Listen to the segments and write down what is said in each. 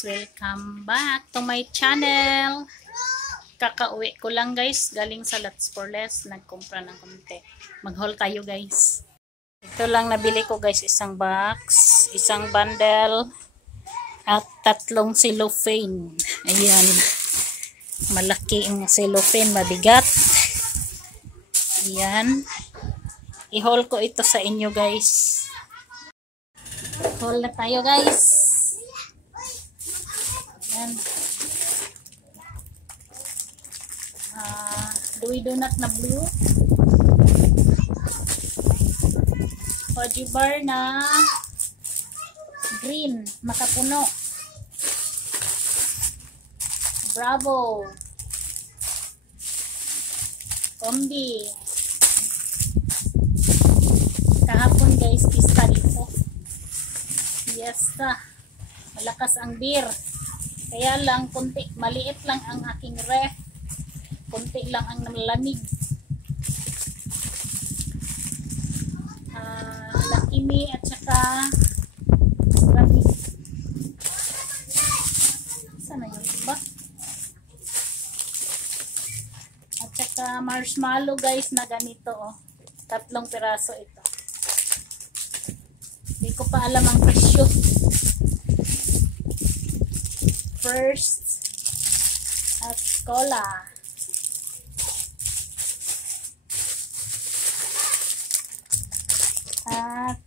guys, welcome back to my channel. Kakauwi ko lang guys, galing sa Lots for Less, nagkumpra ng konti. Mag-haul tayo guys. Ito lang nabili ko guys, isang box, isang bundle, at 3 cellophane. Ayan, malaki yung cellophane, mabigat. Ayan, i-haul ko ito sa inyo guys. Haul na tayo guys. Ayan. Louis Donut na blue. Koji bar na green, makapuno. Bravo. Kombi. Kahapon guys, pista dito. Fiesta. Malakas ang beer. Kaya lang, konti, maliit lang ang aking ref. Konti lang ang nalamig. Lakimi at saka Rami. Sana yun ba? At saka marshmallow guys na ganito oh. 3 piraso ito. Hindi ko pa alam ang presyo. First at cola. At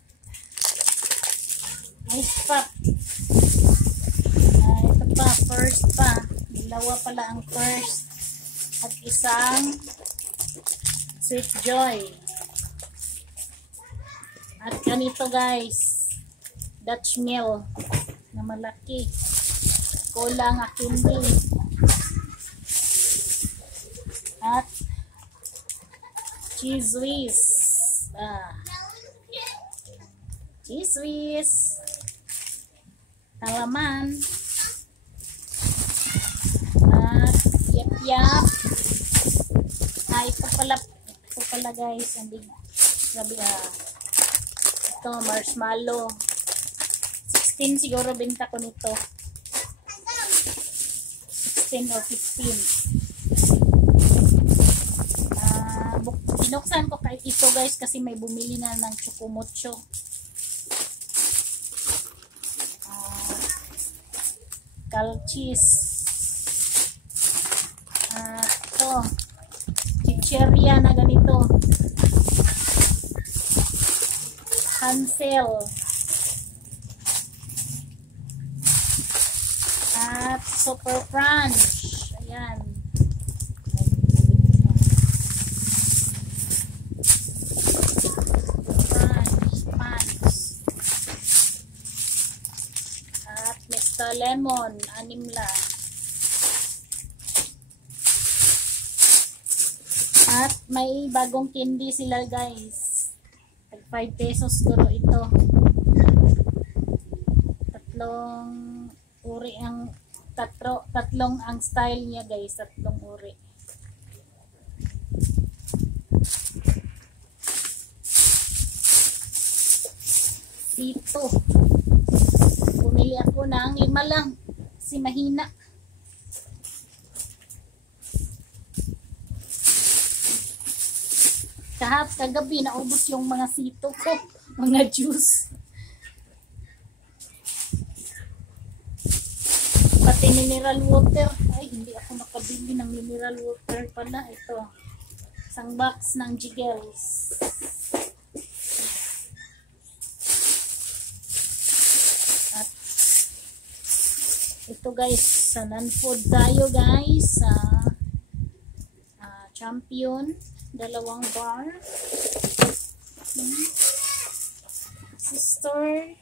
ice pop. Ito pa, first pa. Dalawa pala ang first. At isang Sweet Joy. At ganito guys, Dutch Mill na malaki. Cola nga candy. At Cheese Whiz. Cheese Whiz. Talaman. At Yap Yap. Ito pala guys. Sabi ito marshmallow. 16 siguro benta ko nito. 16 or 15. Binuksan ko kahit ito guys kasi may bumili na ng chocomocho. Calchis. Ito. Chicheria na ganito. Hansel. At Super Crunch. Ayan. Lemon, 6 lang. At may bagong candy sila guys. 5 pesos guro ito. 3 uri ang tatlong ang style niya guys, 3 uri. Dito. Bumili ako ng 5 lang kasi mahina. Kagabi naubos yung mga sito ko, mga juice. Pati mineral water. Ay, hindi ako nakabili ng mineral water pala. Ito. Isang box ng Jiggles. Ito guys, sa non-food tayo guys, sa Champion, 2 bar. Sister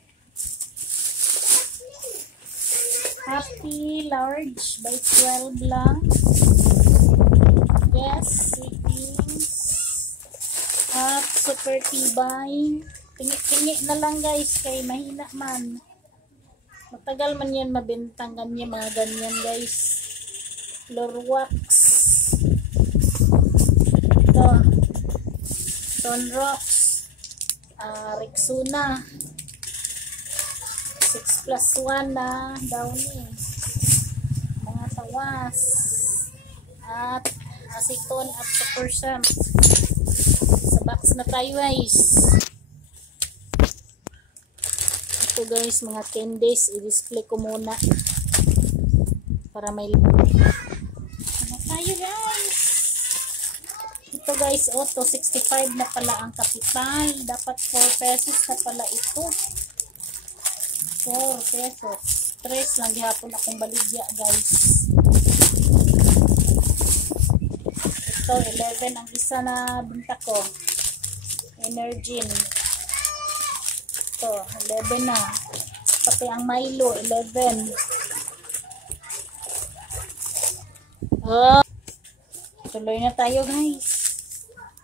Happy large by 12 lang. Yes, siblings. At super tibay. Tingi-tingi na lang guys, kay mahina man. Matagal man yan mabentang ganyan, mga ganyan guys. Lorwax. Ito. Sunrocks. Rexona. 6+1 na downy. Mga tawas. At aceton at super sam. Sa box na tayo guys. Ito guys, mga candies. I-display ko muna. Para may ano tayo guys. Ito guys, to 65 na pala ang kapital. Dapat 4 pesos na pala ito. 4 pesos. 3 lang gihapon akong baligya guys. Ito 11 ang isa na binta ko. Energin. Ito 11 na. Pati ang Milo 11. Oh, tuloy na tayo guys.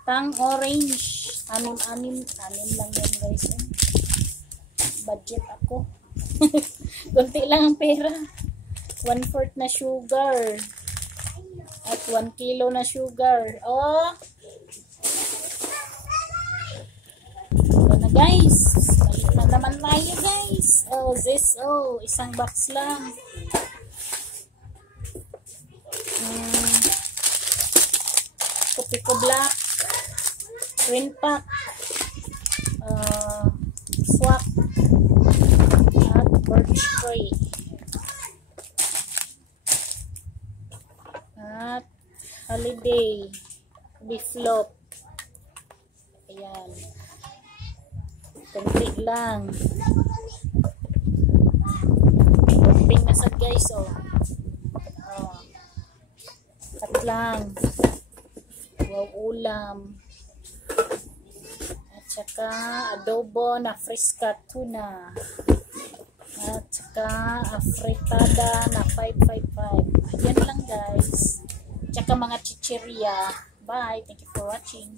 Tang orange. Anim lang yan guys. Budget ako. Kunti lang ang pera. 1/4 na sugar. At 1 kilo na sugar. Oh. Ito na guys. Balik na naman tayo guys. Oh, this. Oh, isang box lang. Kopiko Black. Green Pack. Swak. At Birch Tree. At Holiday. Beeflop. Ayan. Kunti lang. Kumping na sad guys, oh. Kat lang. Wow, ulam. At saka adobo na fresca tuna. At saka afritada na 555. Ayan lang guys. Tsaka mga chichirya. Bye. Thank you for watching.